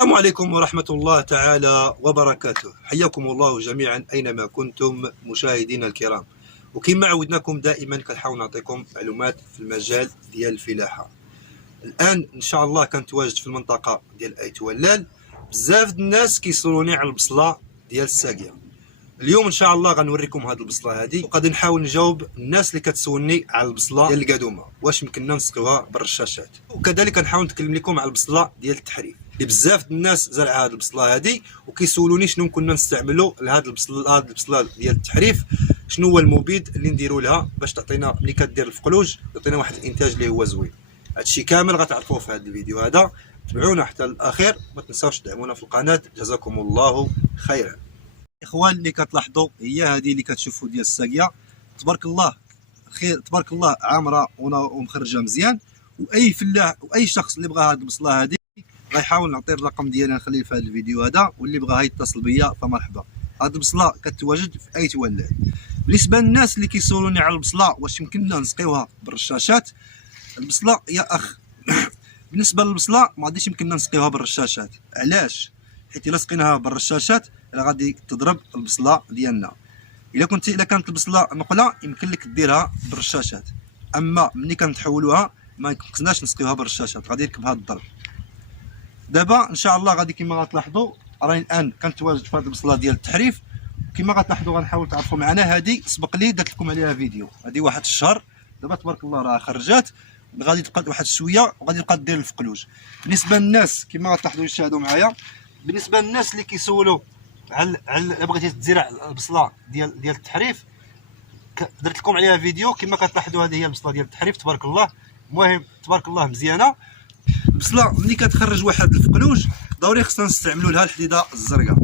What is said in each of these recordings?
السلام عليكم ورحمة الله تعالى وبركاته. حياكم الله جميعا أينما كنتم مشاهدينا الكرام، وكما عودناكم دائما كنحاول نعطيكم معلومات في المجال ديال الفلاحة. الآن إن شاء الله كنتواجد في المنطقة ديال أيت ولال. بزاف الناس كيسولوني على البصلة ديال الساقية. اليوم ان شاء الله غنوريكم هذه البصله هذه، وغادي نحاول نجاوب الناس اللي كتسولني على البصله ديال القادومه واش يمكننا نسقيوها بالرشاشات، وكذلك غنحاول نتكلم لكم على البصله ديال التحريف اللي بزاف الناس زرعوا هذه البصله هذه وكيسولوني شنو كنا نستعملوا لهذه البصله ديال التحريف، شنو هو المبيد اللي نديروا لها باش تعطينا ملي كدير الفقلوج يعطينا واحد الانتاج اللي هو زوين. هادشي كامل غتعرفوه في هذا الفيديو هذا، تبعونا حتى الاخير، ما تنساوش تدعمونا في القناه، جزاكم الله خيرا. اخوان اللي كتلاحظوا هي هذه اللي كتشوفوا ديال الساقيه، تبارك الله خير، تبارك الله عامره ومخرجه مزيان. واي فلاح واي شخص اللي بغى هذه البصله هذه غيحاول نعطي الرقم ديالي نخليه في هذا الفيديو هذا، واللي بغى يتصل بيا فمرحبا. هذه البصله كتواجد في ايت ولاد. بالنسبه للناس اللي كيسولوني على البصله واش يمكننا نسقيوها بالرشاشات، البصله يا اخ بالنسبه للبصله ما غاديش يمكننا نسقيوها بالرشاشات. علاش؟ حيت الا سقيناها بالرشاشات راه غادي تضرب البصله ديالنا. الا كانت البصله نقله يمكن لك ديرها بالرشاشات، اما ملي كنتحولوها ما يمكنناش نسقيوها بالرشاشات، غادي يركبها الضرب. دابا ان شاء الله غادي كما غتلاحظوا راني الان كنتواجد في هذه البصله ديال التحريف. كما غتلاحظوا غنحاول تعرفوا معنا، هذه سبق لي درت لكم عليها فيديو، هذه واحد الشهر دابا تبارك الله راه خرجات، غادي تبقى واحد شويه وغادي تبقى دير الفقلوج. بالنسبه للناس كما غتلاحظوا يشاهدوا معايا، بالنسبه للناس اللي كيسولوا على بغيتي تزرع البصله ديال التحريف، درت لكم عليها فيديو. كما كتلاحظوا هذه هي البصله ديال التحريف تبارك الله، المهم تبارك الله مزيانه. البصله ملي كتخرج واحد الفقلوج ضروري خصنا نستعملوا لها الحديده الزرقاء.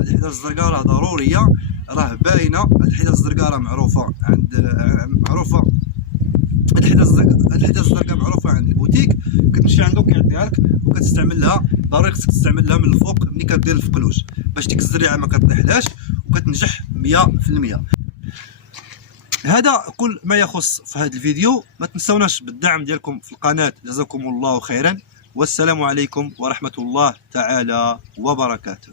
الحديده الزرقاء راه ضروريه، راه باينه. الحديده الزرقاء راه معروفه الحديده الزرقاء معروفه عند البوتيك، كتمشي عنده كيعطيها لك وكتستعمل لها. ضروري خصك تستعمل لها من الفوق ملي كدير الفقلوج باش ديك الزريعه ما كطيحلاش وكتنجح 100%. هذا كل ما يخص في هذا الفيديو. ما تنسوناش بالدعم ديالكم في القناه، جزاكم الله خيرا، والسلام عليكم ورحمه الله تعالى وبركاته.